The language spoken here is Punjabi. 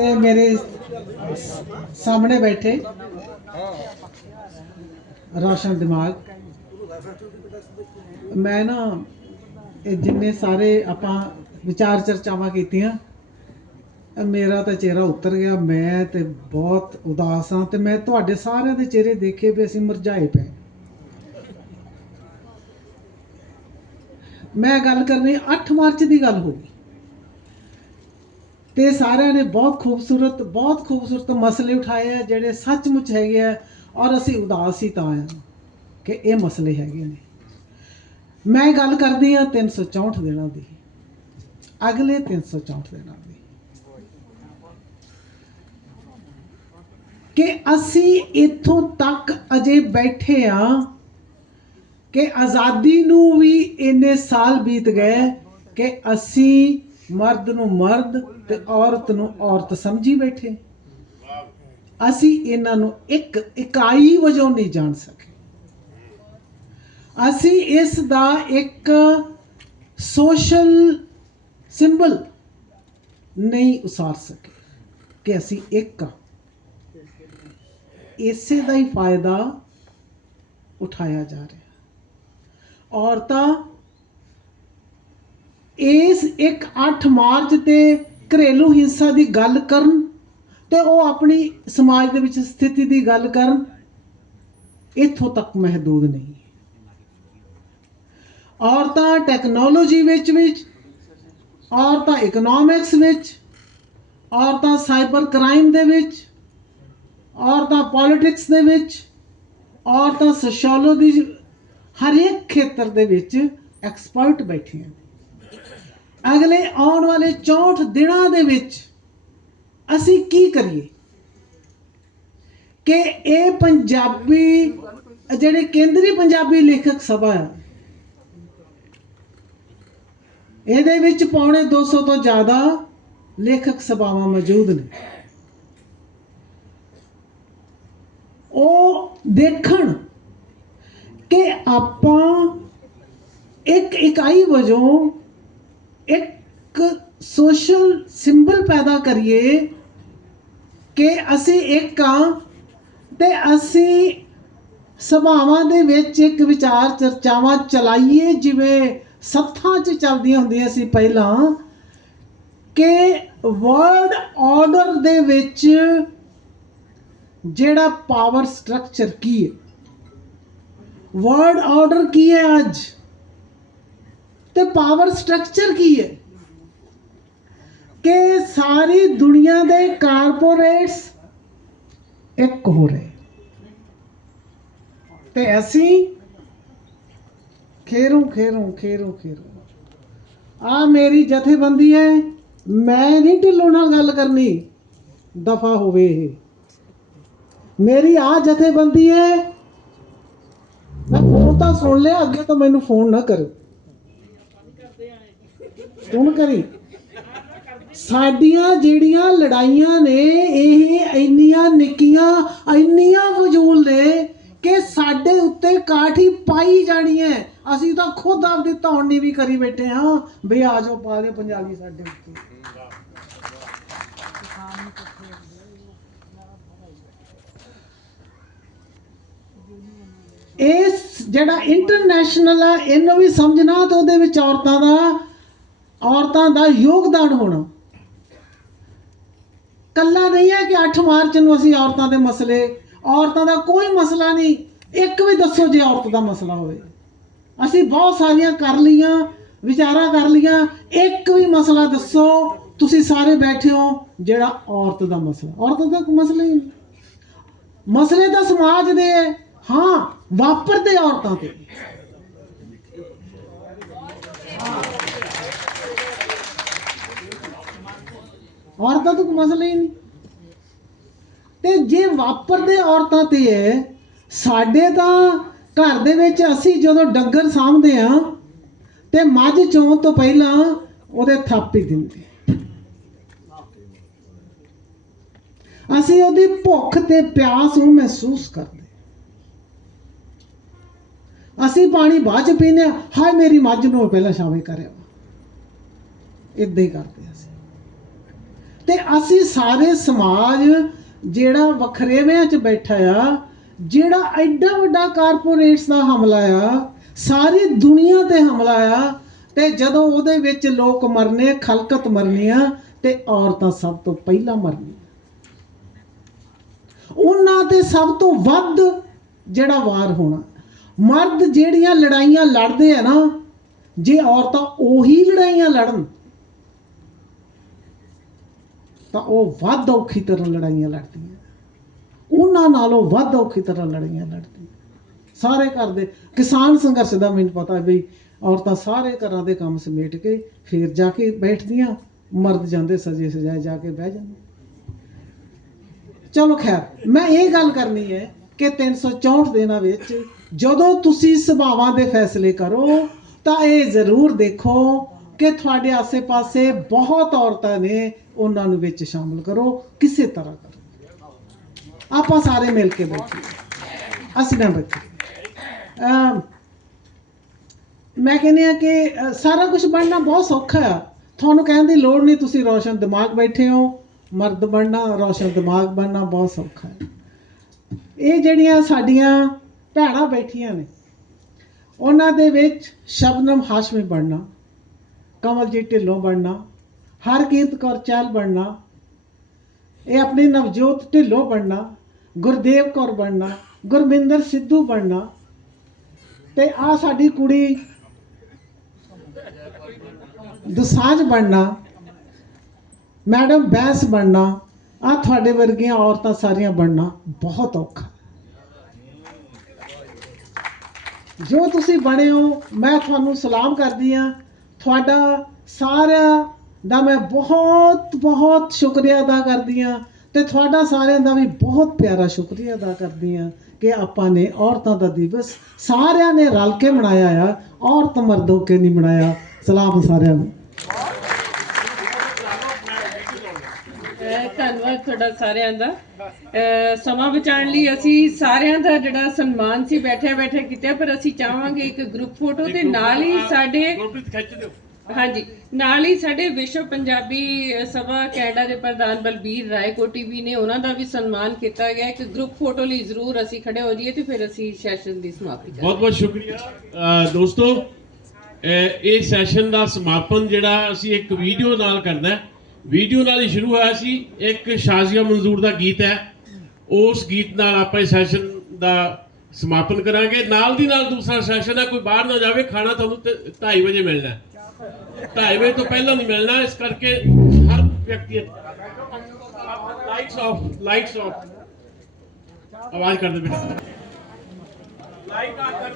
ਤੇ ਮੇਰੇ ਸਾਹਮਣੇ ਬੈਠੇ ਰੋਸ਼ਨ ਦਿਮਾਗ। ਮੈਂ ਨਾ ਇਹ ਜਿੰਨੇ ਸਾਰੇ ਆਪਾਂ ਵਿਚਾਰ ਚਰਚਾਵਾਂ ਕੀਤੀਆਂ ਮੇਰਾ ਤਾਂ ਚਿਹਰਾ ਉਤਰ ਗਿਆ, ਮੈਂ ਤੇ ਬਹੁਤ ਉਦਾਸ ਹਾਂ ਤੇ ਮੈਂ ਤੁਹਾਡੇ ਸਾਰਿਆਂ ਦੇ ਚਿਹਰੇ ਦੇਖੇ ਵੀ ਅਸੀਂ ਮੁਰਝਾਏ ਪਏ ਮੈਂ ਗੱਲ ਕਰਨੀ 8 ਮਾਰਚ ਦੀ ਗੱਲ ਹੋ ਗਈ। ਤੇ ਸਾਰਿਆਂ ਨੇ ਬਹੁਤ ਖੂਬਸੂਰਤ ਬਹੁਤ ਖੂਬਸੂਰਤ ਮਸਲੇ ਉਠਾਏ ਆ, ਜਿਹੜੇ ਸੱਚਮੁੱਚ ਹੈਗੇ ਆ, ਔਰ ਅਸੀਂ ਉਦਾਸ ਹੀ ਤਾਂ ਆ ਕਿ ਇਹ ਮਸਲੇ ਹੈਗੇ ਨੇ। ਮੈਂ ਗੱਲ ਕਰਦੀ ਆ 364 ਦਿਨਾਂ ਦੀ। ਅਗਲੇ 364 ਦਿਨਾਂ ਦੀ। ਕਿ ਅਸੀਂ ਇੱਥੋਂ ਤੱਕ ਅਜੇ ਬੈਠੇ ਆ ਕਿ ਆਜ਼ਾਦੀ ਨੂੰ ਵੀ ਇੰਨੇ ਸਾਲ ਬੀਤ ਗਏ ਕਿ ਅਸੀਂ ਮਰਦ ਨੂੰ ਮਰਦ ਤੇ ਔਰਤ ਨੂੰ ਔਰਤ ਸਮਝੀ ਬੈਠੇ। ਅਸੀਂ ਇਹਨਾਂ ਨੂੰ ਇੱਕ ਇਕਾਈ ਵਜੋਂ ਨਹੀਂ ਜਾਣ ਸਕੇ। ਅਸੀਂ ਇਸ ਦਾ ਇੱਕ ਸੋਸ਼ਲ ਸਿੰਬਲ ਨਹੀਂ ਉਸਾਰ ਸਕੇ ਕਿ ਅਸੀਂ ਇੱਕ ਆ ਇਸੇ ਦਾ ਹੀ ਫਾਇਦਾ ਉਠਾਇਆ ਜਾ ਰਿਹਾ। ਔਰਤਾਂ ਇਸ ਇੱਕ 8 ਮਾਰਚ ਤੇ ਘਰੇਲੂ ਹਿੰਸਾ ਦੀ ਗੱਲ ਕਰਨ ਤੇ ਉਹ ਆਪਣੀ ਸਮਾਜ ਦੇ ਵਿੱਚ ਸਥਿਤੀ ਦੀ ਗੱਲ ਕਰਨ, ਇੱਥੋਂ ਤੱਕ ਮਹਦੂਦ ਨਹੀਂ। ਔਰਤਾਂ ਟੈਕਨੋਲੋਜੀ ਵਿੱਚ ਵਿੱਚ, ਔਰਤਾਂ ਇਕਨੋਮਿਕਸ ਵਿੱਚ, ਔਰਤਾਂ ਸਾਈਬਰ ਕ੍ਰਾਈਮ ਦੇ ਵਿੱਚ, ਔਰਤਾਂ ਪੋਲਿਟਿਕਸ ਦੇ ਵਿੱਚ, ਔਰਤਾਂ ਸੋਸ਼ੀਓਲੋਜੀ ਹਰ ਇੱਕ ਖੇਤਰ ਦੇ ਵਿੱਚ ਐਕਸਪਰਟ ਬੈਠੀਆਂ ਨੇ ਅਗਲੇ ਆਉਣ ਵਾਲੇ 64 ਦਿਨਾਂ ਦੇ ਵਿੱਚ ਅਸੀਂ ਕੀ ਕਰੀਏ? ਕਿ ਇਹ ਪੰਜਾਬੀ, ਜਿਹੜੇ ਕੇਂਦਰੀ ਪੰਜਾਬੀ ਲੇਖਕ ਸਭਾ ਹੈ ਇਹਦੇ ਵਿੱਚ ਪੌਣੇ 200 ਤੋਂ ਜ਼ਿਆਦਾ ਲੇਖਕ ਸਭਾਵਾਂ ਮੌਜੂਦ ਨੇ। ਉਹ ਦੇਖਣ ਕਿ ਆਪਾਂ ਇੱਕ ਇਕਾਈ ਵਜੋਂ ਇੱਕ ਸੋਸ਼ਲ ਸਿੰਬਲ ਪੈਦਾ ਕਰੀਏ ਕਿ ਅਸੀਂ ਇੱਕ ਆ ਤੇ ਅਸੀਂ ਸਭਾਵਾਂ ਦੇ ਵਿੱਚ ਇੱਕ ਵਿਚਾਰ ਚਰਚਾਵਾਂ ਚਲਾਈਏ, ਜਿਵੇਂ ਸੱਥਾਂ 'ਚ ਚੱਲਦੀਆਂ ਹੁੰਦੀਆਂ ਸੀ ਪਹਿਲਾਂ, ਕਿ ਵਰਲਡ ਆਰਡਰ ਦੇ ਵਿੱਚ ਜਿਹੜਾ ਪਾਵਰ ਸਟਰਕਚਰ ਕੀ ਹੈ? ਵਰਡ ਆਰਡਰ ਕੀ ਹੈ ਅੱਜ? ਤੇ ਪਾਵਰ ਸਟਰਕਚਰ ਕੀ ਹੈ? ਕਿ ਸਾਰੀ ਦੁਨੀਆ ਦੇ ਕਾਰਪੋਰੇਟਸ ਇੱਕ ਹੋ ਰਹੇ। ਤੇ ਅਸੀਂ ਖੇਰੂ ਖੇਰੂ ਖੇਰੂ ਖੇਰੂ। ਆ ਮੇਰੀ ਜਥੇਬੰਦੀ ਹੈ, ਮੈਂ ਨਹੀਂ ਢਿੱਲੋਂ ਨਾਲ ਗੱਲ ਕਰਨੀ। ਦਫਾ ਹੋਵੇ ਇਹ। ਮੇਰੀ ਆ ਜਥੇਬੰਦੀ ਹੈ, ਮੈਂ ਉਹ ਤਾਂ ਸੁਣ ਲਿਆ, ਅੱਗੇ ਤੋਂ ਮੈਨੂੰ ਫੋਨ ਨਾ ਕਰੋ ਤੂੰ ਕਰੀ। ਸਾਡੀਆਂ ਜਿਹੜੀਆਂ ਲੜਾਈਆਂ ਨੇ, ਇਹ ਇੰਨੀਆਂ ਨਿੱਕੀਆਂ, ਇੰਨੀਆਂ ਫਜ਼ੂਲ ਨੇ ਕਿ ਸਾਡੇ ਉੱਤੇ ਕਾਠੀ ਪਾਈ ਜਾਣੀ ਹੈ। ਅਸੀਂ ਤਾਂ ਖੁਦ ਆਪਦੀ ਧੌਣੀ ਵੀ ਕਰੀ ਬੈਠੇ ਹਾਂ। ਵੀ ਆ ਜਾਓ, ਪਾ ਦੇ ਪੰਜਾਬੀ ਸਾਡੇ ਉੱਤੇ। ਇਸ ਜਿਹੜਾ ਇੰਟਰਨੈਸ਼ਨਲ ਆ, ਇਹਨੂੰ ਵੀ ਸਮਝਣਾ ਤੇ ਉਹਦੇ ਵਿੱਚ ਔਰਤਾਂ ਦਾ। ਔਰਤਾਂ ਦਾ ਯੋਗਦਾਨ ਹੋਣਾ। ਕੱਲਾ ਨਹੀਂ ਹੈ ਕਿ 8 ਮਾਰਚ ਨੂੰ ਅਸੀਂ ਔਰਤਾਂ ਦੇ ਮਸਲੇ, ਔਰਤਾਂ ਦਾ ਕੋਈ ਮਸਲਾ ਨਹੀਂ, ਇੱਕ ਵੀ ਦੱਸੋ ਜੇ ਔਰਤ ਦਾ ਮਸਲਾ ਹੋਵੇ। ਅਸੀਂ ਬਹੁਤ ਸਾਰੀਆਂ ਕਰ ਲਈਆਂ, ਵਿਚਾਰਾ ਕਰ ਲਈਆਂ, ਇੱਕ ਵੀ ਮਸਲਾ ਦੱਸੋ, ਤੁਸੀਂ ਸਾਰੇ ਬੈਠੇ ਹੋ, ਜਿਹੜਾ ਔਰਤ ਦਾ ਮਸਲਾ। ਔਰਤ ਦਾ ਕੋਈ ਮਸਲਾ ਹੀ ਨਹੀਂ। ਮਸਲੇ ਤਾਂ ਸਮਾਜ ਦੇ ਹੈ। ਹਾਂ, ਵਾਪਰਦੇ ਔਰਤਾਂ ਤੇ। ਔਰਤਾਂ ਤੋਂ ਕੋਈ ਮਸਲਾ ਹੀ ਨਹੀਂ। ਤੇ ਜੇ ਵਾਪਰਦੇ ਔਰਤਾਂ ਤੇ ਹੈ, ਸਾਡੇ ਤਾਂ ਘਰ ਦੇ ਵਿੱਚ ਅਸੀਂ ਜਦੋਂ ਡੰਗਰ ਸਾਂਭਦੇ ਆ ਤੇ ਮੱਝ ਚੋਣ ਤੋਂ ਪਹਿਲਾਂ ਉਹਦੇ ਥਾਪ ਹੀ। ਦਿੰਦੇ ਅਸੀਂ ਉਹਦੀ ਭੁੱਖ ਤੇ ਪਿਆਸ ਨੂੰ ਮਹਿਸੂਸ ਕਰਦੇ ਅਸੀਂ ਪਾਣੀ ਬਾਅਦ ਚ ਪੀਨੇ ਆ ਹਾਏ, ਮੇਰੀ ਮੱਝ ਨੂੰ ਪਹਿਲਾਂ ਸ਼ਾਵੇ ਕਰਿਆ ਇਦਾਂ ਹੀ ਕਰਦੇ ਅਸੀਂ। ਤੇ ਅਸੀਂ ਸਾਰੇ ਸਮਾਜ ਜਿਹੜਾ ਵਖਰੇਵਿਆਂ 'ਚ ਬੈਠਾ ਆ, ਜਿਹੜਾ ਐਡਾ ਵੱਡਾ ਕਾਰਪੋਰੇਟਸ ਦਾ ਹਮਲਾ ਆ, ਸਾਰੀ ਦੁਨੀਆ ਤੇ ਹਮਲਾ ਆ, ਤੇ ਜਦੋਂ ਉਹਦੇ ਵਿੱਚ ਲੋਕ ਮਰਨੇ, ਖਲਕਤ ਮਰਨੀ ਆ, ਤੇ ਔਰਤਾਂ ਸਭ ਤੋਂ ਪਹਿਲਾਂ ਮਰਨੀਆਂ। ਉਹਨਾਂ ਤੇ ਸਭ ਤੋਂ ਵੱਧ ਜਿਹੜਾ ਵਾਰ ਹੋਣਾ। ਮਰਦ ਜਿਹੜੀਆਂ ਲੜਾਈਆਂ ਲੜਦੇ ਆ ਨਾ, ਜੇ ਔਰਤਾਂ ਉਹੀ ਲੜਾਈਆਂ ਲੜਨ ਤਾਂ ਉਹ ਵੱਧ ਔਖੀ ਤਰ੍ਹਾਂ ਲੜਾਈਆਂ ਲੜਦੀਆਂ। ਉਹਨਾਂ ਨਾਲੋਂ ਵੱਧ ਔਖੀ ਤਰ੍ਹਾਂ ਲੜਾਈਆਂ ਲੜਦੀਆਂ। ਸਾਰੇ ਘਰ ਦੇ ਕਿਸਾਨ ਸੰਘਰਸ਼ ਦਾ ਮੈਨੂੰ ਪਤਾ ਵੀ ਔਰਤਾਂ ਸਾਰੇ ਘਰਾਂ ਦੇ ਕੰਮ ਸਮੇਟ ਕੇ ਫੇਰ ਜਾ ਕੇ ਬੈਠਦੀਆਂ, ਮਰਦ ਜਾਂਦੇ ਸਜੇ ਸਜਾਏ ਜਾ ਕੇ ਬਹਿ ਜਾਂਦੇ। ਚਲੋ ਖੈਰ, ਮੈਂ ਇਹ ਗੱਲ ਕਰਨੀ ਹੈ ਕਿ 364 ਦਿਨਾਂ ਵਿੱਚ ਜਦੋਂ ਤੁਸੀਂ ਸੁਭਾਵਾਂ ਦੇ ਫੈਸਲੇ ਕਰੋ, ਤਾਂ ਇਹ ਜ਼ਰੂਰ ਦੇਖੋ ਕਿ ਤੁਹਾਡੇ ਆਸੇ-ਪਾਸੇ ਬਹੁਤ ਔਰਤਾਂ ਨੇ ਉਹਨਾਂ ਨੂੰ ਵਿੱਚ ਸ਼ਾਮਲ ਕਰੋ, ਕਿਸੇ ਤਰ੍ਹਾਂ ਕਰੋ। ਆਪਾਂ ਸਾਰੇ ਮਿਲ ਕੇ ਬੈਠੀਏ ਅਸੀਂ ਨਾ ਬੈਠੀਏ ਮੈਂ ਕਹਿੰਦੀ ਆ ਕਿ ਸਾਰਾ ਕੁਝ ਬਣਨਾ ਬਹੁਤ ਸੌਖਾ ਆ। ਤੁਹਾਨੂੰ ਕਹਿਣ ਦੀ ਲੋੜ ਨਹੀਂ, ਤੁਸੀਂ ਰੋਸ਼ਨ ਦਿਮਾਗ ਬੈਠੇ ਹੋ। ਮਰਦ ਬਣਨਾ, ਰੋਸ਼ਨ ਦਿਮਾਗ ਬਣਨਾ ਬਹੁਤ ਸੌਖਾ ਹੈ। ਇਹ ਜਿਹੜੀਆਂ ਸਾਡੀਆਂ ਭੈਣਾਂ ਬੈਠੀਆਂ ਨੇ, ਉਹਨਾਂ ਦੇ ਵਿੱਚ ਸ਼ਬਨਮ ਹਾਸ਼ਮੀ ਬਣਨਾ, ਕਮਲਜੀਤ ਢਿੱਲੋਂ ਬਣਨਾ ਹਰਕੀਰਤ ਕੌਰ ਚਹਿਲ ਬਣਨਾ, ਇਹ ਆਪਣੀ ਨਵਜੋਤ ਢਿੱਲੋਂ ਬਣਨਾ, ਗੁਰਦੇਵ ਕੌਰ ਬਣਨਾ, ਗੁਰਮਿੰਦਰ ਸਿੱਧੂ ਬਣਨਾ। ਤੇ ਆ ਸਾਡੀ ਕੁੜੀ ਦਸਾਂਝ ਬਣਨਾ, ਮੈਡਮ ਬੈਂਸ ਬਣਨਾ, ਆ ਤੁਹਾਡੇ ਵਰਗੀਆਂ ਔਰਤਾਂ ਸਾਰੀਆਂ ਬਣਨਾ ਬਹੁਤ ਔਖਾ। ਜੋ ਤੁਸੀਂ ਬਣੇ ਹੋ, ਮੈਂ ਤੁਹਾਨੂੰ ਸਲਾਮ ਕਰਦੀ ਆ ਤੁਹਾਡਾ ਸਾਰਿਆਂ ਦਾ ਮੈਂ ਬਹੁਤ ਬਹੁਤ ਸ਼ੁਕਰੀਆ ਅਦਾ ਕਰਦੀ ਆ ਤੇ ਤੁਹਾਡਾ ਸਾਰਿਆਂ ਦਾ ਵੀ ਬਹੁਤ ਪਿਆਰਾ ਸ਼ੁਕਰੀਆ ਅਦਾ ਕਰਦੀ ਆ ਕਿ ਆਪਾਂ ਨੇ ਔਰਤਾਂ ਦਾ ਦਿਵਸ ਸਾਰਿਆਂ ਨੇ ਰਲ ਕੇ ਮਨਾਇਆ ਆ ਔਰਤ ਮਰਦ ਹੋ ਕੇ ਨਹੀਂ ਮਨਾਇਆ। ਸਲਾਮ ਸਾਰਿਆਂ ਨੂੰ। ਧੰਨਵਾਦ ਤੁਹਾਡਾ ਸਾਰਿਆਂ ਦਾ। ਅਹ ਸਮਾਂ ਬਚਾਉਣ ਲਈ ਅਸੀਂ ਸਾਰਿਆਂ ਦਾ ਜਿਹੜਾ ਸਨਮਾਨ ਸੀ ਬੈਠੇ ਬੈਠੇ ਕੀਤਾ ਪਰ ਅਸੀਂ ਚਾਹਾਂਗੇ ਇੱਕ ਗਰੁੱਪ ਫੋਟੋ ਤੇ ਨਾਲ ਹੀ ਸਾਡੇ ਹਾਂਜੀ। ਨਾਲ ਹੀ ਸਾਡੇ ਵਿਸ਼ਵ ਪੰਜਾਬੀ ਸਭਾ ਕੈਨੇਡਾ ਦੇ ਪ੍ਰਧਾਨ ਬਲਬੀਰ ਰਾਏ ਕੋਟੀ ਵੀ ਨੇ ਉਹਨਾਂ ਦਾ ਵੀ ਸਨਮਾਨ ਕੀਤਾ ਗਿਆ। ਇੱਕ ਗਰੁੱਪ ਫੋਟੋ ਲਈ ਜ਼ਰੂਰ ਅਸੀਂ ਖੜੇ ਹੋ ਜਾਈਏ ਤੇ ਫਿਰ ਅਸੀਂ ਸੈਸ਼ਨ ਦੀ ਸਮਾਪਤੀ ਕਰਾਂਗੇ। ਬਹੁਤ ਬਹੁਤ ਸ਼ੁਕਰੀਆ ਦੋਸਤੋ ਇਹ ਸੈਸ਼ਨ ਦਾ ਸਮਾਪਨ ਜਿਹੜਾ ਅਸੀਂ ਇੱਕ ਵੀਡੀਓ ਨਾਲ ਕਰਨਾ ਵੀਡੀਓ ਨਾਲ ਹੀ ਸ਼ੁਰੂ ਹੋਇਆ ਸੀ। ਇੱਕ ਸ਼ਾਜ਼ੀਆ ਮਨਜ਼ੂਰ ਦਾ ਗੀਤ ਹੈ। ਉਸ ਗੀਤ ਨਾਲ ਆਪਾਂ ਇਸ ਸੈਸ਼ਨ ਦਾ ਸਮਾਪਨ ਕਰਾਂਗੇ। ਨਾਲ ਦੀ ਨਾਲ ਦੂਸਰਾ ਸੈਸ਼ਨ ਹੈ। ਕੋਈ ਬਾਹਰ ਨਾ ਜਾਵੇ। ਖਾਣਾ ਤੁਹਾਨੂੰ 2:30 ਵਜੇ ਮਿਲਣਾ ਹੈ। 2:30 ਵਜੇ ਤੋਂ ਪਹਿਲਾਂ ਨਹੀਂ ਮਿਲਣਾ ਇਸ ਕਰਕੇ ਹਰ ਵਿਅਕਤੀ ਲਾਈਟਸ ਆਫ ਲਾਈਟਸ ਆਫ ਆਵਾਜ਼ ਕਰ ਦੇ ਬੇਟਾ ਲਾਈਟ ਆਫ ਕਰ